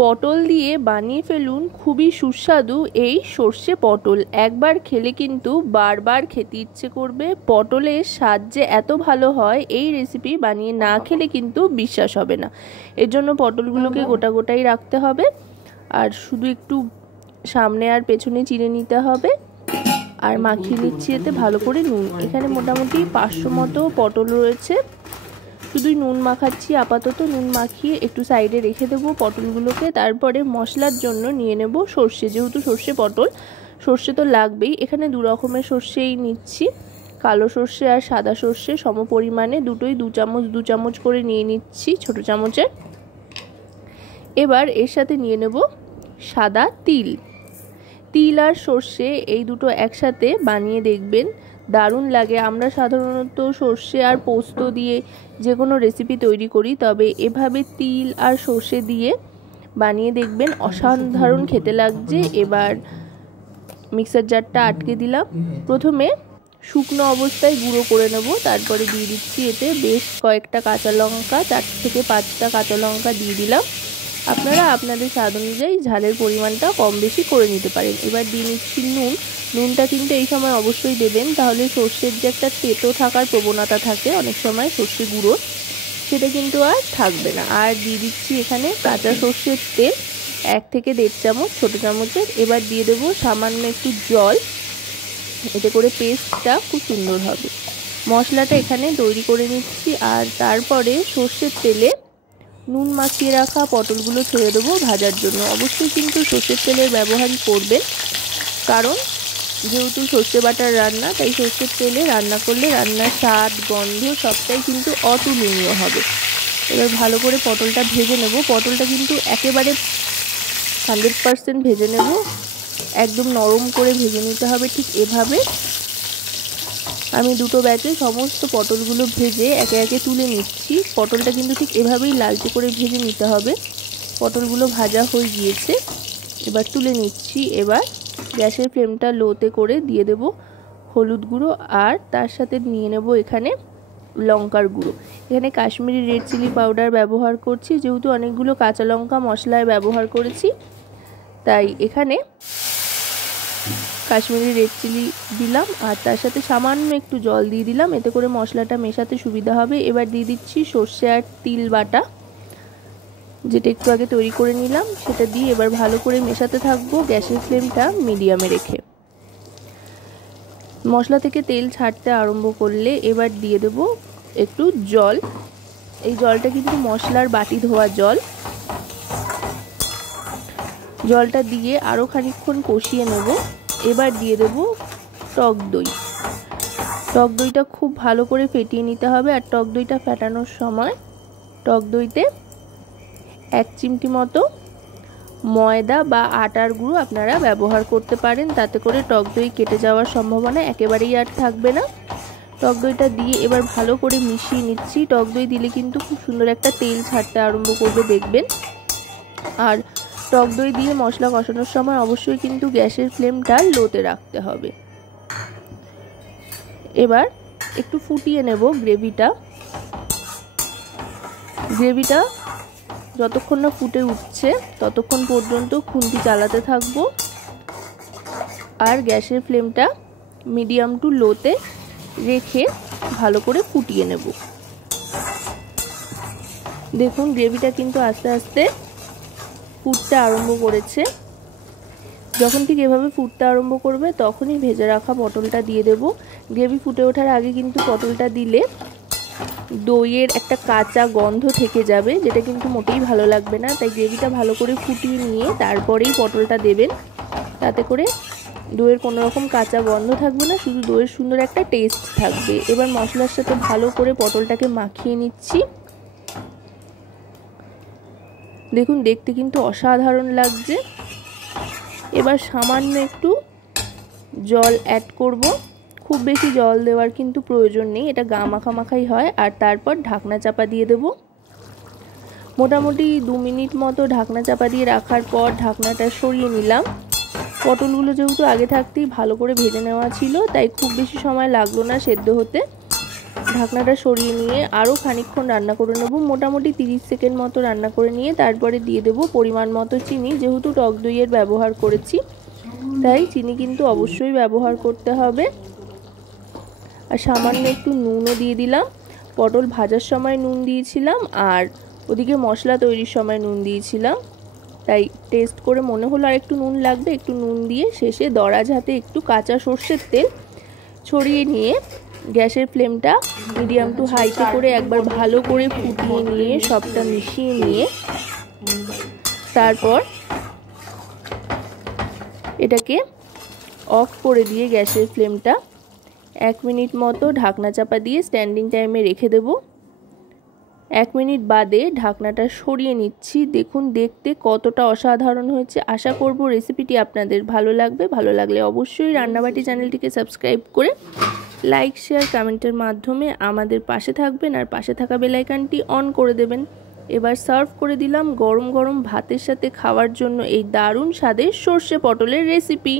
পটল দিয়ে বানিয়ে ফেলুন খুবই সুস্বাদু এই সর্ষে পটল। একবার খেলে কিন্তু বারবার খেতে ইচ্ছে করবে। পটলের স্বাদ যে এত ভালো হয় এই রেসিপি বানিয়ে না খেলে কিন্তু বিশ্বাস হবে না। এর জন্য পটলগুলোকে গোটা গোটাই রাখতে হবে আর শুধু একটু সামনে আর পেছনে চিড়ে নিতে হবে। আর মাখিয়ে নিচ্ছি এতে ভালো করে নুন। এখানে মোটামুটি 500 মতো পটল রয়েছে। শুধুই নুন মাখাচ্ছি আপাতত। নুন মাখিয়ে একটু সাইডে রেখে দেবো পটলগুলোকে। তারপরে মশলার জন্য নিয়ে নেব সর্ষে। যেহেতু সর্ষে পটল, সর্ষে তো লাগবেই। এখানে 2 রকমের সর্ষেই নিচ্ছি, কালো সর্ষে আর সাদা সর্ষে সম পরিমাণে দুটোই 2 চামচ করে নিয়ে নিচ্ছি ছোট চামচের। এবার এর সাথে নিয়ে নেব সাদা তিল। তিল আর সর্ষে এই দুটো একসাথে বানিয়ে দেখবেন, দারুণ লাগে। আমরা সাধারণত সর্ষে আর পোস্ত দিয়ে যে কোনো রেসিপি তৈরি করি, তবে এভাবে তিল আর সর্ষে দিয়ে বানিয়ে দেখবেন, অসাধারণ খেতে লাগছে। এবার মিক্সার জারটা আটকে দিলাম। প্রথমে শুকনো অবস্থায় গুঁড়ো করে নেব, তারপরে দিয়ে দিচ্ছি এতে বেশ কয়েকটা কাঁচা লঙ্কা, 4 থেকে 5টা কাঁচা লঙ্কা দিয়ে দিলাম। আপনারা আপনাদের স্বাদ অনুযায়ী ঝালের পরিমাণটা কম বেশি করে নিতে পারেন। এবার দিয়ে নিচ্ছি নুন। নুনটা কিন্তু এই সময় অবশ্যই দেবেন, তাহলে সর্ষের যে একটা তেতো থাকার প্রবণতা থাকে অনেক সময় সর্ষে গুঁড়ো, সেটা কিন্তু আর থাকবে না। আর দিয়ে দিচ্ছি এখানে কাঁচা সর্ষের তেল 1 থেকে 1.5 চামচ ছোট চামচের। এবার দিয়ে দেবো সামান্য একটু জল, এতে করে পেস্টটা খুব সুন্দর হবে। মশলাটা এখানে তৈরি করে নিচ্ছি আর তারপরে সর্ষের তেলে নুন মাখিয়ে রাখা পটলগুলো ছেড়ে দেবো ভাজার জন্য। অবশ্যই কিন্তু সর্ষের তেলের ব্যবহারই করবেন, কারণ যেহেতু সর্ষে বাটার রান্না, তাই সর্ষের তেলে রান্না করলে রান্নার স্বাদ গন্ধ সবটাই কিন্তু অতুলনীয় হবে। এবার ভালো করে পটলটা ভেজে নেব। পটলটা কিন্তু একেবারে 100% ভেজে নেব, একদম নরম করে ভেজে নিতে হবে। ঠিক এভাবে আমি দুটো ব্যাচে সমস্ত পটলগুলো ভেজে একে একে তুলে নিচ্ছি। পটলটা কিন্তু ঠিক এভাবেই লালচে করে ভেজে নিতে হবে। পটলগুলো ভাজা হয়ে গিয়েছে, এবার তুলে নিচ্ছি। এবার গ্যাসের ফ্লেমটা লোতে করে দিয়ে দেব হলুদ গুঁড়ো আর তার সাথে নিয়ে নেব এখানে লঙ্কার গুঁড়ো। এখানে কাশ্মীরি রেড চিলি পাউডার ব্যবহার করছি, যেহেতু অনেকগুলো কাঁচা লঙ্কা মশলায় ব্যবহার করেছি, তাই এখানে কাশ্মীরি রেড চিলি দিলাম আর তার সাথে সামান্য একটু জল দিয়ে দিলাম, এতে করে মশলাটা মেশাতে সুবিধা হবে। এবার দিয়ে দিচ্ছি সর্ষে আর তিল বাটা, যেটা একটু আগে তৈরি করে নিলাম, সেটা দিয়ে এবার ভালো করে মেশাতে থাকবো গ্যাসের ফ্লেমটা মিডিয়ামে রেখে। মশলা থেকে তেল ছাড়তে আরম্ভ করলে এবার দিয়ে দেব একটু জল। এই জলটা কিন্তু মশলার বাটি ধোয়া জল। জলটা দিয়ে আরও খানিকক্ষণ কষিয়ে নেব। এবার দিয়ে দেব টক দই। টক দইটা খুব ভালো করে ফেটিয়ে নিতে হবে। আর টক দইটা ফেটানোর সময় টক দইতে 1 চিমটি মতো ময়দা বা আটার গুঁড়ো আপনারা ব্যবহার করতে পারেন, তাতে করে টক দই কেটে যাওয়ার সম্ভাবনা একেবারেই আর থাকবে না। টক দইটা দিয়ে এবার ভালো করে মিশিয়ে নিচ্ছি। টক দই দিলে কিন্তু খুব সুন্দর একটা তেল ছাড়তে আরম্ভ করবে দেখবেন। আর টক দই দিয়ে মশলা কষানোর সময় অবশ্যই কিন্তু গ্যাসের ফ্লেমটা লোতে রাখতে হবে। এবার একটু ফুটিয়ে নেব গ্রেভিটা। গ্রেভিটা যতক্ষণ না ফুটে উঠছে ততক্ষণ পর্যন্ত খুন্তি চালাতে থাকবো আর গ্যাসের ফ্লেমটা মিডিয়াম টু লোতে রেখে ভালো করে ফুটিয়ে নেব। দেখুন গ্রেভিটা কিন্তু আস্তে আস্তে ফুটতে আরম্ভ করেছে। যখন ঠিক এভাবে ফুটতে আরম্ভ করবে তখনই ভেজে রাখা পটলটা দিয়ে দেব। গ্রেভি ফুটে ওঠার আগে কিন্তু পটলটা দিলে দইয়ের একটা কাঁচা গন্ধ থেকে যাবে, যেটা কিন্তু মোটেই ভালো লাগবে না। তাই গ্রেভিটা ভালো করে ফুটিয়ে নিয়ে তারপরেই পটলটা দেবেন, তাতে করে দইয়ের কোনো রকম কাঁচা গন্ধ থাকবে না, শুধু দইয়ের সুন্দর একটা টেস্ট থাকবে। এবার মশলার সাথে ভালো করে পটলটাকে মাখিয়ে নিচ্ছি। দেখুন দেখতে কিন্তু অসাধারণ লাগছে। এবার সামান্য একটু জল অ্যাড করব, খুব বেশি জল দেওয়ার কিন্তু প্রয়োজন নেই, এটা গা মাখামাখাই হয়। আর তারপর ঢাকনা চাপা দিয়ে দেব। মোটামুটি 2 মিনিট মতো ঢাকনা চাপা দিয়ে রাখার পর ঢাকনাটা সরিয়ে নিলাম। পটলগুলো যেহেতু আগে থাকতেই ভালো করে ভেজে নেওয়া ছিল, তাই খুব বেশি সময় লাগলো না সেদ্ধ হতে। ঢাকনাটা সরিয়ে নিয়ে আরও খানিকক্ষণ রান্না করে নেব, মোটামুটি 30 সেকেন্ড মতো রান্না করে নিয়ে তারপরে দিয়ে দেব পরিমাণ মতো চিনি। যেহেতু টক দইয়ের ব্যবহার করেছি তাই চিনি কিন্তু অবশ্যই ব্যবহার করতে হবে। আর সামান্য একটু নুনও দিয়ে দিলাম। পটল ভাজার সময় নুন দিয়েছিলাম আর ওদিকে মশলা তৈরির সময় নুন দিয়েছিলাম, তাই টেস্ট করে মনে হলো আর একটু নুন লাগবে, একটু নুন দিয়ে শেষে দরাজ হাতে একটু কাঁচা সর্ষের তেল ছড়িয়ে নিয়ে গ্যাসের ফ্লেমটা মিডিয়াম টু হাইতে করে একবার ভালো করে ফুটিয়ে নিয়ে সবটা মিশিয়ে নিয়ে তারপর এটাকে অফ করে দিয়ে গ্যাসের ফ্লেমটা 1 মিনিট মতো ঢাকনা চাপা দিয়ে স্ট্যান্ডিং টাইমে রেখে দেব। 1 মিনিট বাদে ঢাকনাটা সরিয়ে নিচ্ছি। দেখুন দেখতে কতটা অসাধারণ হয়েছে। আশা করব রেসিপিটি আপনাদের ভালো লাগবে। ভালো লাগলে অবশ্যই রান্নাবাটি চ্যানেলটিকে সাবস্ক্রাইব করে লাইক শেয়ার কমেন্টের মাধ্যমে আমাদের পাশে থাকবেন আর পাশে থাকা বেল আইকনটি অন করে দেবেন। এবার সার্ভ করে দিলাম গরম গরম ভাতের সাথে খাওয়ার জন্য এই দারুণ স্বাদের সর্ষে পটলের রেসিপি।